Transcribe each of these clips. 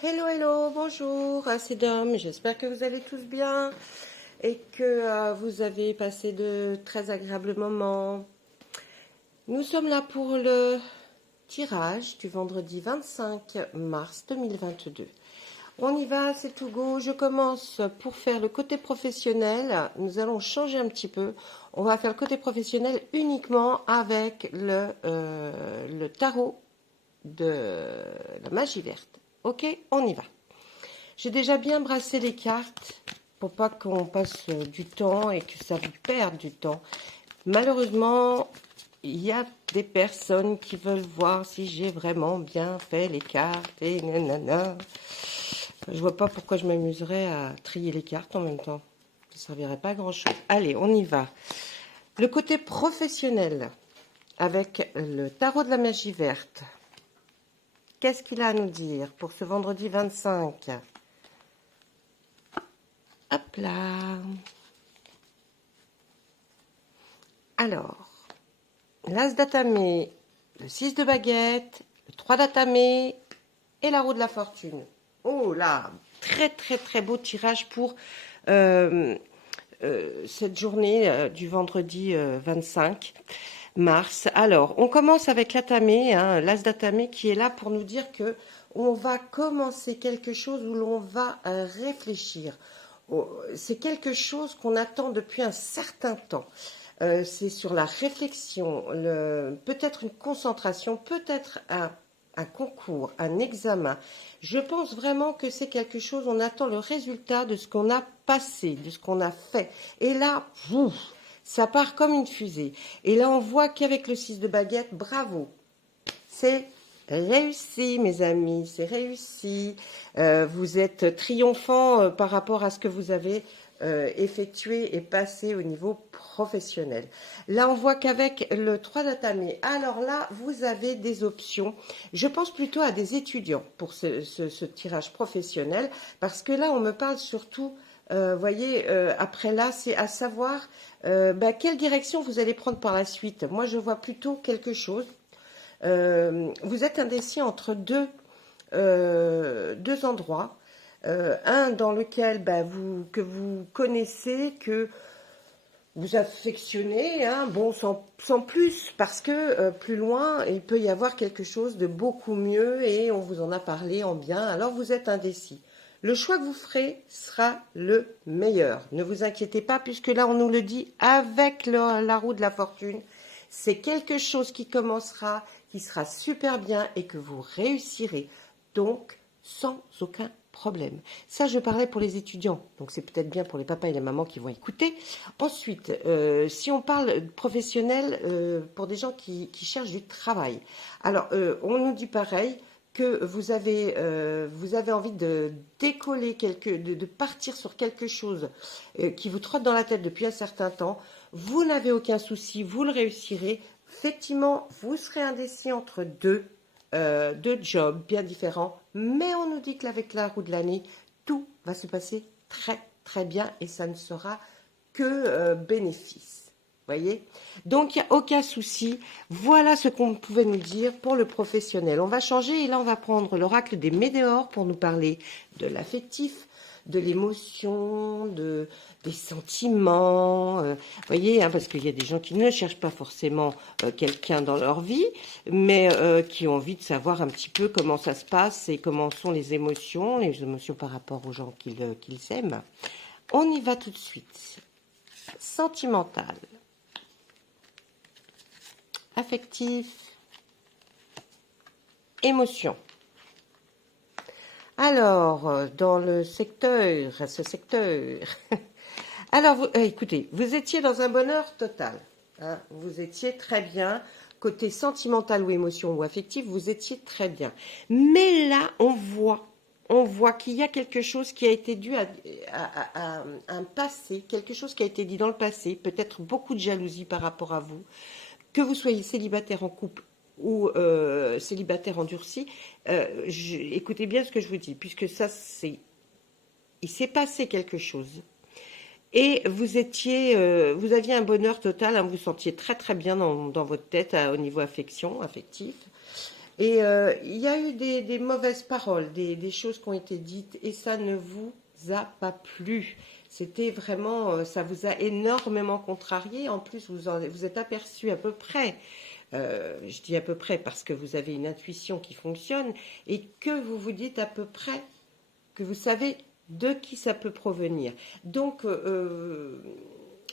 Hello, hello, bonjour, c'est Dom. J'espère que vous allez tous bien et que vous avez passé de très agréables moments. Nous sommes là pour le tirage du vendredi 25 mars 2022. On y va, c'est tout go. Je commence pour faire le côté professionnel. Nous allons changer un petit peu. On va faire le côté professionnel uniquement avec le tarot de la magie verte. Ok, on y va. J'ai déjà bien brassé les cartes pour pas qu'on passe du temps et que ça vous perde du temps. Malheureusement, il y a des personnes qui veulent voir si j'ai vraiment bien fait les cartes et nanana. Je vois pas pourquoi je m'amuserais à trier les cartes en même temps. Ça servirait pas à grand chose. Allez, on y va. Le côté professionnel avec le tarot de la magie verte. Qu'est-ce qu'il a à nous dire pour ce vendredi 25 ? Hop là. Alors, l'As d'atamé, le 6 de baguette, le 3 d'atamé et la roue de la fortune. Oh là, très très très beau tirage pour cette journée du vendredi 25 mars. Alors, on commence avec l'atamé, hein, l'As d'atamé qui est là pour nous dire que on va commencer quelque chose où l'on va réfléchir. C'est quelque chose qu'on attend depuis un certain temps. C'est sur la réflexion, peut-être une concentration, peut-être un concours, un examen. Je pense vraiment que c'est quelque chose, on attend le résultat de ce qu'on a passé, de ce qu'on a fait. Et là, ça part comme une fusée. Et là, on voit qu'avec le 6 de baguette, bravo, c'est réussi, mes amis, c'est réussi. Vous êtes triomphant par rapport à ce que vous avez effectué et passé au niveau professionnel. Là, on voit qu'avec le 3 d'atamé, alors là, vous avez des options. Je pense plutôt à des étudiants pour ce tirage professionnel, parce que là, on me parle surtout, voyez, après là, c'est à savoir quelle direction vous allez prendre par la suite. Moi, je vois plutôt quelque chose. Vous êtes indécis entre deux endroits. Un dans lequel que vous connaissez, que vous affectionnez, hein, bon, sans plus, parce que plus loin, il peut y avoir quelque chose de beaucoup mieux et on vous en a parlé en bien, alors vous êtes indécis. Le choix que vous ferez sera le meilleur. Ne vous inquiétez pas, puisque là, on nous le dit avec la roue de la fortune. C'est quelque chose qui commencera, qui sera super bien et que vous réussirez. Donc, sans aucun problème. Ça, je parlais pour les étudiants. Donc, c'est peut-être bien pour les papas et les mamans qui vont écouter. Ensuite, si on parle professionnel, pour des gens qui cherchent du travail. Alors, on nous dit pareil, que vous avez envie de décoller, de partir sur quelque chose qui vous trotte dans la tête depuis un certain temps, vous n'avez aucun souci, vous le réussirez. Effectivement, vous serez indécis entre deux jobs bien différents, mais on nous dit qu'avec la roue de l'année, tout va se passer très très bien et ça ne sera que bénéfice. Voyez, donc il n'y a aucun souci. Voilà ce qu'on pouvait nous dire pour le professionnel. On va changer et là on va prendre l'oracle des météores pour nous parler de l'affectif, de l'émotion, des sentiments. Voyez, hein, parce qu'il y a des gens qui ne cherchent pas forcément quelqu'un dans leur vie, mais qui ont envie de savoir un petit peu comment ça se passe et comment sont les émotions par rapport aux gens qu'ils aiment. On y va tout de suite. Sentimental. Affectif, émotion. Alors, dans ce secteur, alors, écoutez, vous étiez dans un bonheur total. Hein, vous étiez très bien. Côté sentimental ou émotion ou affectif, vous étiez très bien. Mais là, on voit qu'il y a quelque chose qui a été dû à un passé, quelque chose qui a été dit dans le passé, peut-être beaucoup de jalousie par rapport à vous. Que vous soyez célibataire en couple ou célibataire endurci, écoutez bien ce que je vous dis, puisque il s'est passé quelque chose. Et vous aviez un bonheur total, hein, vous vous sentiez très très bien dans votre tête au niveau affectif. Et il y a eu des mauvaises paroles, des choses qui ont été dites, et ça ne vous a pas plu. C'était vraiment, ça vous a énormément contrarié. En plus, vous êtes aperçu à peu près, je dis à peu près parce que vous avez une intuition qui fonctionne, et que vous vous dites à peu près que vous savez de qui ça peut provenir. Donc,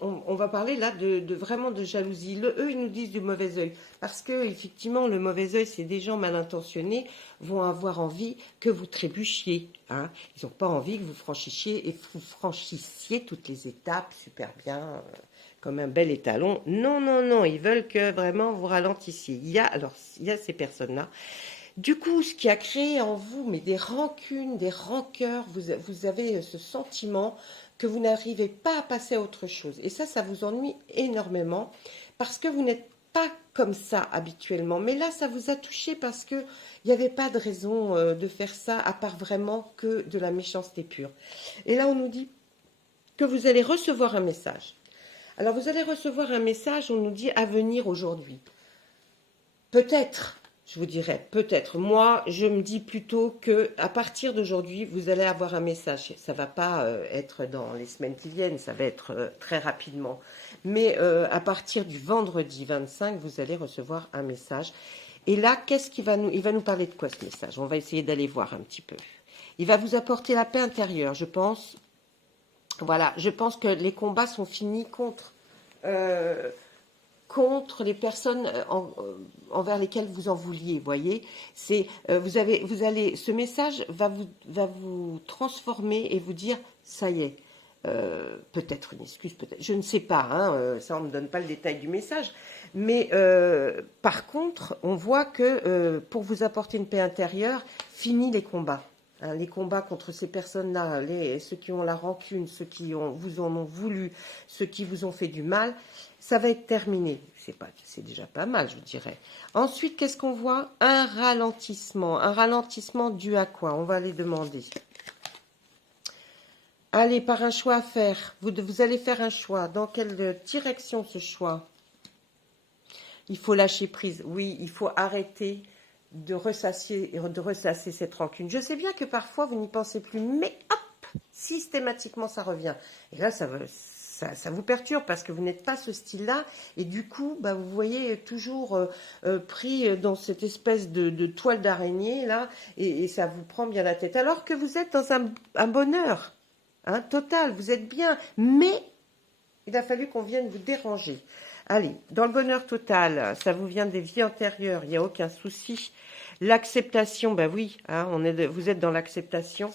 on va parler là vraiment de jalousie. Eux, ils nous disent du mauvais œil. Parce que, effectivement, le mauvais œil, c'est des gens mal intentionnés vont avoir envie que vous trébuchiez. Hein. Ils n'ont pas envie que vous franchissiez toutes les étapes super bien, comme un bel étalon. Non, non, non. Ils veulent que vraiment vous ralentissiez. Il y a ces personnes-là. Du coup, ce qui a créé en vous mais des rancunes, des rancœurs, vous avez ce sentiment que vous n'arrivez pas à passer à autre chose. Et ça vous ennuie énormément parce que vous n'êtes pas comme ça habituellement. Mais là, ça vous a touché parce qu'il n'y avait pas de raison de faire ça à part vraiment que de la méchanceté pure. Et là, on nous dit que vous allez recevoir un message. Alors, vous allez recevoir un message, on nous dit à venir aujourd'hui. Peut-être. Je vous dirais, peut-être. Moi, je me dis plutôt que à partir d'aujourd'hui, vous allez avoir un message. Ça ne va pas être dans les semaines qui viennent, ça va être très rapidement. Mais à partir du vendredi 25, vous allez recevoir un message. Et là, qu'est-ce qu'il va nous... Il va nous parler de quoi ce message? On va essayer d'aller voir un petit peu. Il va vous apporter la paix intérieure, je pense. Voilà, je pense que les combats sont finis contre les personnes envers lesquelles vous en vouliez, voyez. C'est ce message va vous transformer et vous dire ça y est. Peut-être une excuse, peut-être, je ne sais pas, hein, ça on ne me donne pas le détail du message, mais par contre, on voit que pour vous apporter une paix intérieure, fini les combats. Hein, les combats contre ces personnes-là, ceux qui ont la rancune, ceux qui vous en ont voulu, ceux qui vous ont fait du mal, ça va être terminé. C'est déjà pas mal, je dirais. Ensuite, qu'est-ce qu'on voit? Un ralentissement. Un ralentissement dû à quoi? On va les demander. Allez, par un choix à faire. Vous allez faire un choix. Dans quelle direction ce choix? Il faut lâcher prise. Oui, il faut arrêter de ressasser cette rancune. Je sais bien que parfois vous n'y pensez plus, mais hop, systématiquement ça revient. Et là, ça vous perturbe parce que vous n'êtes pas ce style-là. Et du coup, vous voyez toujours pris dans cette espèce de toile d'araignée là, et ça vous prend bien la tête. Alors que vous êtes dans un bonheur total, vous êtes bien, mais il a fallu qu'on vienne vous déranger. Allez, dans le bonheur total, ça vous vient des vies antérieures, il n'y a aucun souci. L'acceptation, oui, vous êtes dans l'acceptation.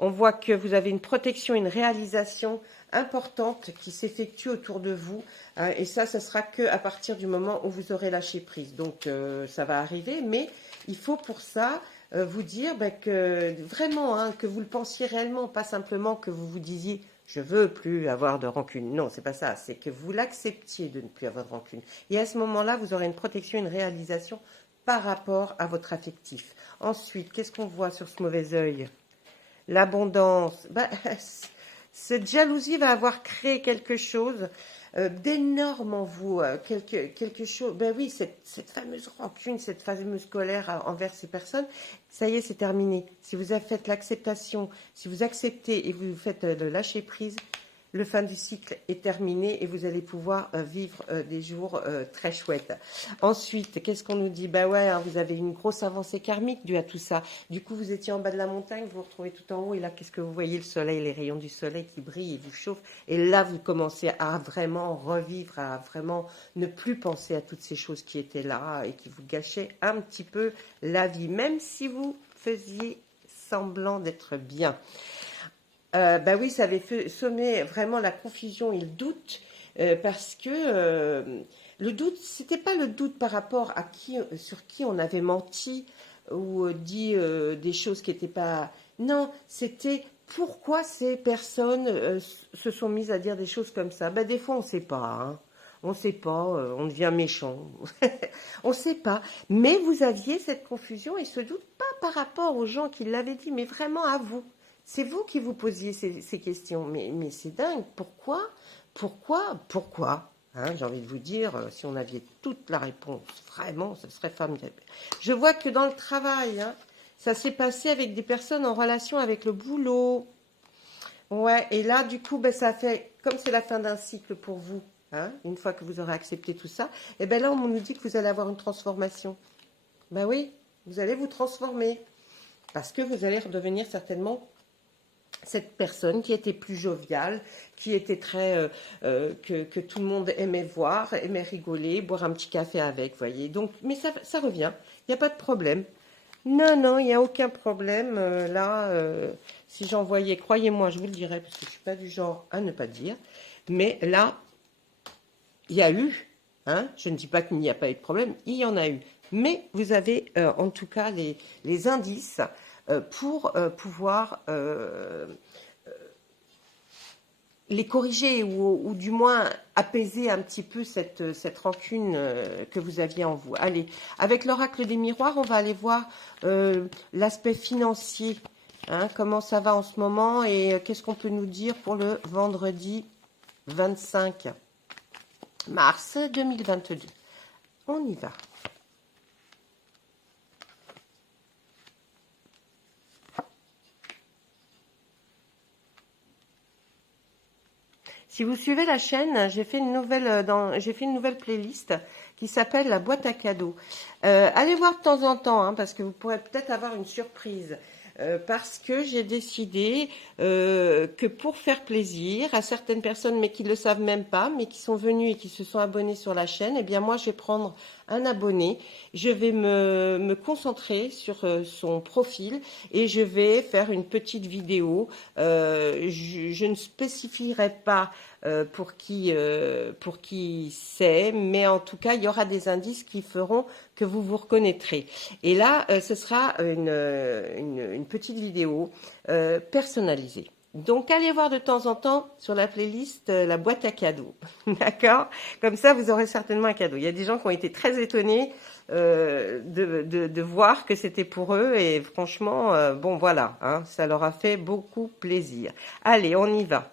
On voit que vous avez une protection, une réalisation importante qui s'effectue autour de vous. Et ça sera qu'à partir du moment où vous aurez lâché prise. Donc, ça va arriver, mais il faut pour ça vous dire que vraiment, que vous le pensiez réellement, pas simplement que vous vous disiez « je veux plus avoir de rancune ». Non, c'est pas ça, c'est que vous l'acceptiez de ne plus avoir de rancune. Et à ce moment-là, vous aurez une protection, une réalisation par rapport à votre affectif. Ensuite, qu'est-ce qu'on voit sur ce mauvais œil? L'abondance. Cette jalousie va avoir créé quelque chose d'énorme en vous, quelque chose. Oui, cette fameuse rancune, cette fameuse colère envers ces personnes, ça y est, c'est terminé. Si vous faites l'acceptation, si vous acceptez et vous faites le lâcher prise, le fin du cycle est terminé et vous allez pouvoir vivre des jours très chouettes. Ensuite, qu'est-ce qu'on nous dit? Vous avez une grosse avancée karmique due à tout ça. Du coup, vous étiez en bas de la montagne, vous vous retrouvez tout en haut et là, qu'est-ce que vous voyez? Le soleil, les rayons du soleil qui brillent et vous chauffent. Et là, vous commencez à vraiment revivre, à vraiment ne plus penser à toutes ces choses qui étaient là et qui vous gâchaient un petit peu la vie, même si vous faisiez semblant d'être bien. Oui, ça avait semé vraiment la confusion et le doute parce que le doute, c'était pas le doute par rapport à sur qui on avait menti ou dit des choses qui n'étaient pas. Non, c'était pourquoi ces personnes se sont mises à dire des choses comme ça. Des fois, on ne sait pas. On ne sait pas, on devient méchant. On ne sait pas. Mais vous aviez cette confusion et ce doute pas par rapport aux gens qui l'avaient dit, mais vraiment à vous. C'est vous qui vous posiez ces questions. Mais c'est dingue. Pourquoi? Hein, j'ai envie de vous dire, si on avait toute la réponse, vraiment, ce serait formidable. Je vois que dans le travail, hein, ça s'est passé avec des personnes en relation avec le boulot. Ouais, et là, du coup, ben, ça fait, comme c'est la fin d'un cycle pour vous, hein, une fois que vous aurez accepté tout ça, et ben là, on nous dit que vous allez avoir une transformation. Ben oui, vous allez vous transformer. Parce que vous allez redevenir certainement cette personne qui était plus joviale, qui était très que tout le monde aimait voir, aimait rigoler, boire un petit café avec, voyez. Donc, mais ça revient, il n'y a pas de problème. Non, non, il n'y a aucun problème. Là, si j'en voyais, croyez-moi, je vous le dirais, parce que je ne suis pas du genre à ne pas dire. Mais là, il y a eu, hein, je ne dis pas qu'il n'y a pas eu de problème, il y en a eu. Mais vous avez en tout cas les indices pour pouvoir les corriger ou du moins apaiser un petit peu cette rancune que vous aviez en vous. Allez, avec l'oracle des miroirs, on va aller voir l'aspect financier. Hein, comment ça va en ce moment et qu'est-ce qu'on peut nous dire pour le vendredi 25 mars 2022. On y va. Si vous suivez la chaîne, j'ai fait une nouvelle playlist qui s'appelle la boîte à cadeaux. Allez voir de temps en temps, hein, parce que vous pourrez peut-être avoir une surprise. Parce que j'ai décidé que pour faire plaisir à certaines personnes, mais qui ne le savent même pas, mais qui sont venues et qui se sont abonnées sur la chaîne, eh bien moi je vais prendre un abonné, je vais me concentrer sur son profil et je vais faire une petite vidéo. Je ne spécifierai pas pour qui c'est, mais en tout cas il y aura des indices qui feront que vous vous reconnaîtrez. Et là, ce sera une petite vidéo personnalisée. Donc, allez voir de temps en temps sur la playlist la boîte à cadeaux. D'accord? Comme ça, vous aurez certainement un cadeau. Il y a des gens qui ont été très étonnés de voir que c'était pour eux. Et franchement, bon, voilà, hein, ça leur a fait beaucoup plaisir. Allez, on y va.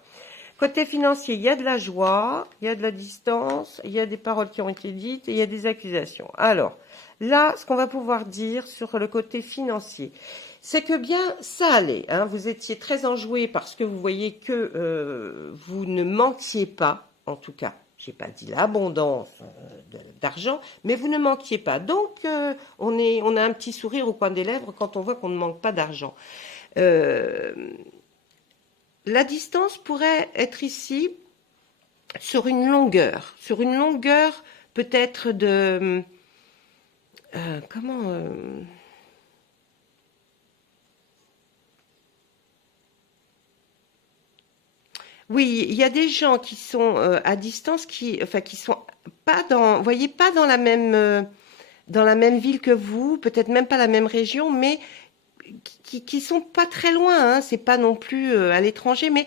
Côté financier, il y a de la joie, il y a de la distance, il y a des paroles qui ont été dites et il y a des accusations. Alors, là, ce qu'on va pouvoir dire sur le côté financier, c'est que bien, ça allait. Hein, vous étiez très enjoué parce que vous voyez que vous ne manquiez pas, en tout cas. J'ai pas dit l'abondance d'argent, mais vous ne manquiez pas. Donc, on a un petit sourire au coin des lèvres quand on voit qu'on ne manque pas d'argent. La distance pourrait être ici sur une longueur peut-être de comment oui, il y a des gens qui sont à distance qui sont pas vous voyez, pas dans la même ville que vous, peut-être même pas la même région, mais qui sont pas très loin, hein, c'est pas non plus à l'étranger, mais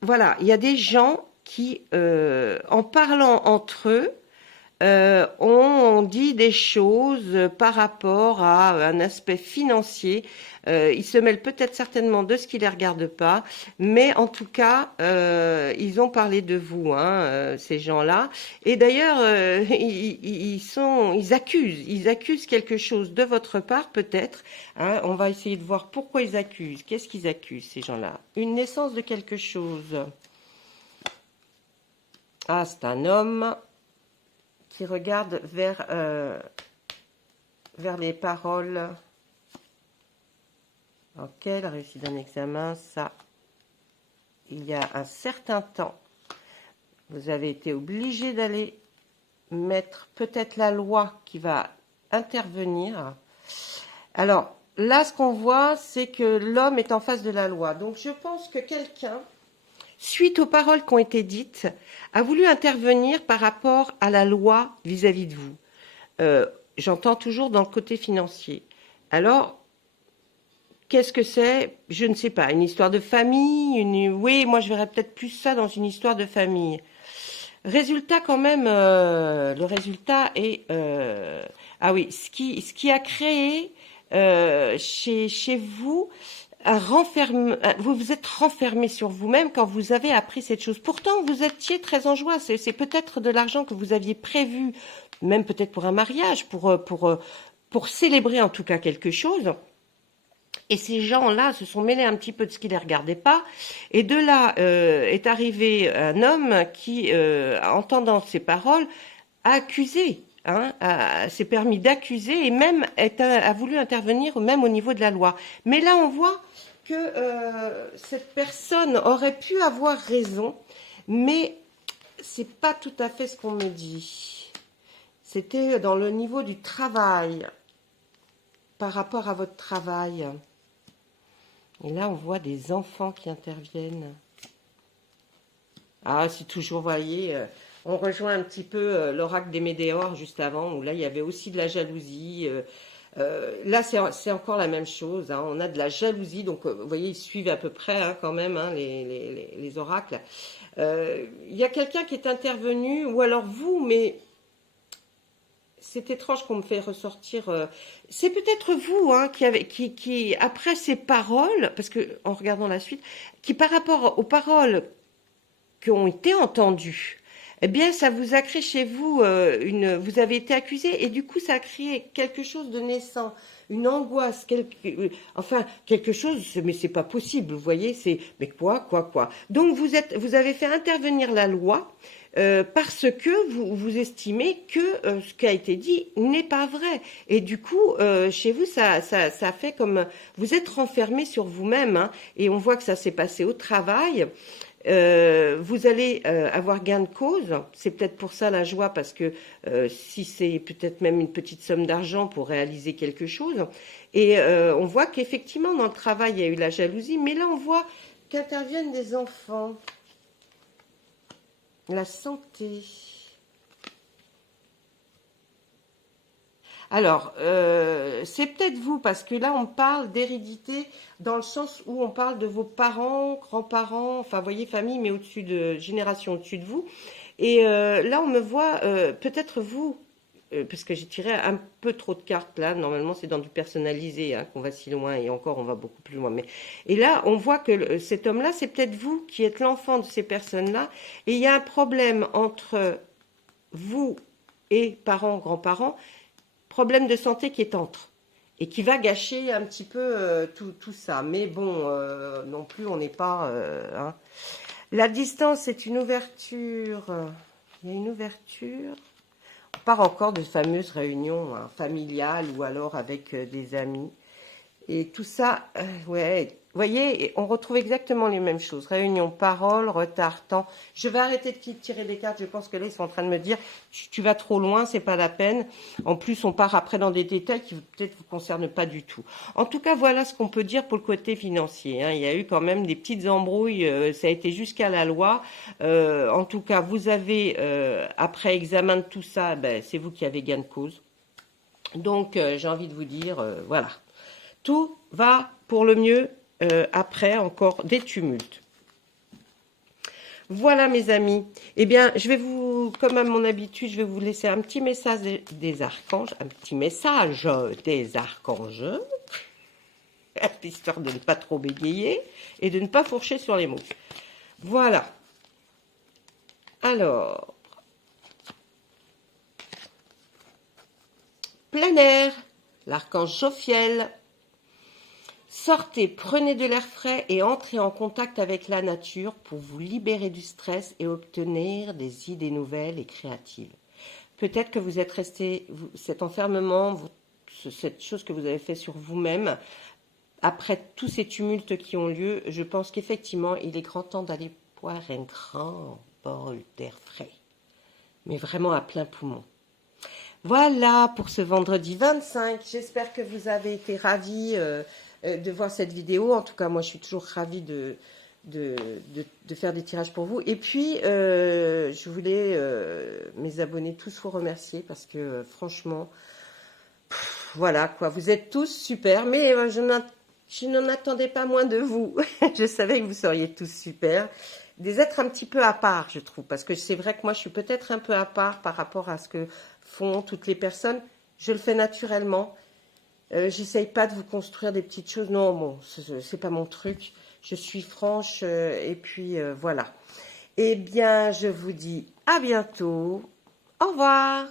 voilà, il y a des gens qui, en parlant entre eux, ont dit des choses par rapport à un aspect financier. Ils se mêlent peut-être certainement de ce qui les regarde pas, mais en tout cas, ils ont parlé de vous, hein, ces gens-là. Et d'ailleurs, ils accusent quelque chose de votre part, peut-être. Hein. On va essayer de voir pourquoi ils accusent. Qu'est-ce qu'ils accusent, ces gens-là? Une naissance de quelque chose. Ah, c'est un homme qui regarde vers les paroles. Ok, la réussite d'un examen, ça, il y a un certain temps, vous avez été obligé d'aller mettre peut-être la loi qui va intervenir. Alors, là, ce qu'on voit, c'est que l'homme est en face de la loi. Donc, je pense que quelqu'un, suite aux paroles qui ont été dites, a voulu intervenir par rapport à la loi vis-à-vis de vous. J'entends toujours dans le côté financier. Alors, qu'est-ce que c'est? Je ne sais pas. Une histoire de famille? Oui, moi je verrais peut-être plus ça dans une histoire de famille. Résultat quand même, le résultat est... ah oui, ce qui a créé chez vous vous vous êtes renfermé sur vous-même quand vous avez appris cette chose. Pourtant, vous étiez très en joie. C'est peut-être de l'argent que vous aviez prévu, même peut-être pour un mariage, pour célébrer en tout cas quelque chose. Et ces gens-là se sont mêlés un petit peu de ce qui les regardait pas. Et de là est arrivé un homme qui, entendant ces paroles, a accusé, hein, s'est permis d'accuser et même a voulu intervenir même au niveau de la loi. Mais là, on voit que cette personne aurait pu avoir raison, mais c'est pas tout à fait ce qu'on me dit. C'était dans le niveau du travail, par rapport à votre travail. Et là, on voit des enfants qui interviennent. Ah, c'est toujours, vous voyez, on rejoint un petit peu l'oracle des Médéors juste avant, où là, il y avait aussi de la jalousie. Là, c'est encore la même chose. Hein, on a de la jalousie, donc vous voyez, ils suivent à peu près hein, quand même hein, les oracles. Il y a quelqu'un qui est intervenu, ou alors vous, mais c'est étrange qu'on me fait ressortir. C'est peut-être vous hein, qui, après ces paroles, parce que en regardant la suite, qui par rapport aux paroles qui ont été entendues, eh bien, ça vous a créé chez vous vous avez été accusé et du coup, ça a créé quelque chose de naissant, une angoisse, enfin quelque chose, mais c'est pas possible, vous voyez, mais quoi. Donc vous avez fait intervenir la loi. Parce que vous estimez que ce qui a été dit n'est pas vrai. Et du coup, chez vous, ça fait comme... Vous êtes renfermé sur vous-même, hein, et on voit que ça s'est passé au travail. Vous allez avoir gain de cause, c'est peut-être pour ça la joie, parce que si c'est peut-être même une petite somme d'argent pour réaliser quelque chose, et on voit qu'effectivement dans le travail il y a eu la jalousie, mais là on voit qu'interviennent des enfants. La santé. Alors, c'est peut-être vous, parce que là, on parle d'hérédité dans le sens où on parle de vos parents, grands-parents, enfin, vous voyez, famille, mais au-dessus de, génération au-dessus de vous. Et là, on me voit, peut-être vous, parce que j'ai tiré un peu trop de cartes là, normalement c'est dans du personnalisé hein, qu'on va si loin, et encore on va beaucoup plus loin. Et là, on voit que cet homme-là, c'est peut-être vous qui êtes l'enfant de ces personnes-là, et il y a un problème entre vous et parents, grands-parents, problème de santé qui est entre, et qui va gâcher un petit peu tout ça. Mais bon, non plus, on n'est pas... hein. La distance, c'est une ouverture. Il y a une ouverture. On part encore de fameuses réunions hein, familiales ou alors avec des amis. Et tout ça, ouais, vous voyez, on retrouve exactement les mêmes choses. Réunion, parole, retard, temps. Je vais arrêter de tirer des cartes. Je pense que là, ils sont en train de me dire, tu vas trop loin, c'est pas la peine. En plus, on part après dans des détails qui peut-être vous concernent pas du tout. En tout cas, voilà ce qu'on peut dire pour le côté financier. Hein. Il y a eu quand même des petites embrouilles. Ça a été jusqu'à la loi. En tout cas, vous avez, après examen de tout ça, ben, c'est vous qui avez gain de cause. Donc, j'ai envie de vous dire, voilà. Tout va pour le mieux après encore des tumultes. Voilà mes amis. Eh bien, je vais vous, comme à mon habitude, je vais vous laisser un petit message des archanges, histoire de ne pas trop bégayer et de ne pas fourcher sur les mots. Voilà. Alors, plein air, l'archange Jophiel. Sortez, prenez de l'air frais et entrez en contact avec la nature pour vous libérer du stress et obtenir des idées nouvelles et créatives. Peut-être que vous êtes resté, cet enfermement, cette chose que vous avez fait sur vous-même, après tous ces tumultes qui ont lieu, je pense qu'effectivement, il est grand temps d'aller boire un grand bol d'air frais, mais vraiment à plein poumon. Voilà pour ce vendredi 25. J'espère que vous avez été ravis de voir cette vidéo. En tout cas, moi, je suis toujours ravie de faire des tirages pour vous. Et puis, je voulais, mes abonnés, tous vous remercier parce que, franchement, voilà, quoi. Vous êtes tous super, mais je n'en attendais pas moins de vous. Je savais que vous seriez tous super. Des êtres un petit peu à part, je trouve, parce que c'est vrai que moi, je suis peut-être un peu à part par rapport à ce que font toutes les personnes. Je le fais naturellement. J'essaye pas de vous construire des petites choses. Non, bon, c'est pas mon truc. Je suis franche et puis voilà. Eh bien, je vous dis à bientôt. Au revoir.